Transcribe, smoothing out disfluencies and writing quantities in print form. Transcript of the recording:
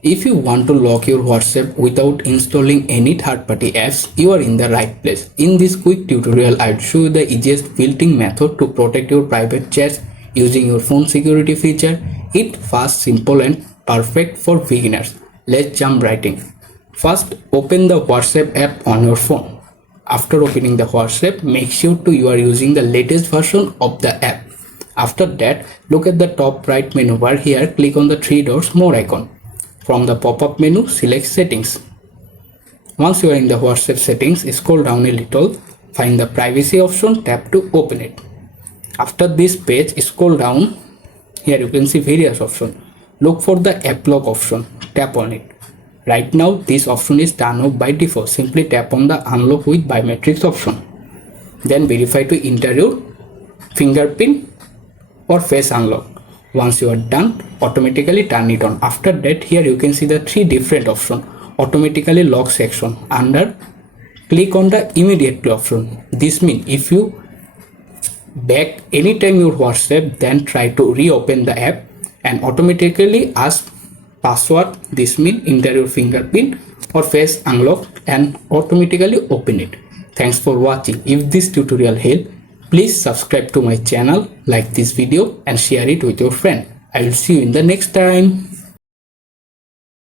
If you want to lock your WhatsApp without installing any third-party apps, you are in the right place. In this quick tutorial, I'll show you the easiest built-in method to protect your private chats using your phone security feature. It's fast, simple and perfect for beginners. Let's jump right in. First, open the WhatsApp app on your phone. After opening the WhatsApp, make sure you are using the latest version of the app. After that, look at the top right menu bar here, click on the three dots more icon. From the pop-up menu, select settings. Once you are in the WhatsApp settings, scroll down a little, find the privacy option, tap to open it. After this page, scroll down, here you can see various options. Look for the app lock option, tap on it. Right now, this option is turned off by default. Simply tap on the unlock with biometrics option. Then verify to enter your fingerprint or face unlock. Once you are done, automatically turn it on. After that, here you can see the three different options. Automatically lock section. Under, click on the immediately option. This means if you back anytime your WhatsApp, then try to reopen the app and automatically ask password. This means enter your fingerprint or face unlock and automatically open it. Thanks for watching. If this tutorial helped, please subscribe to my channel, like this video and share it with your friend. I will see you in the next time.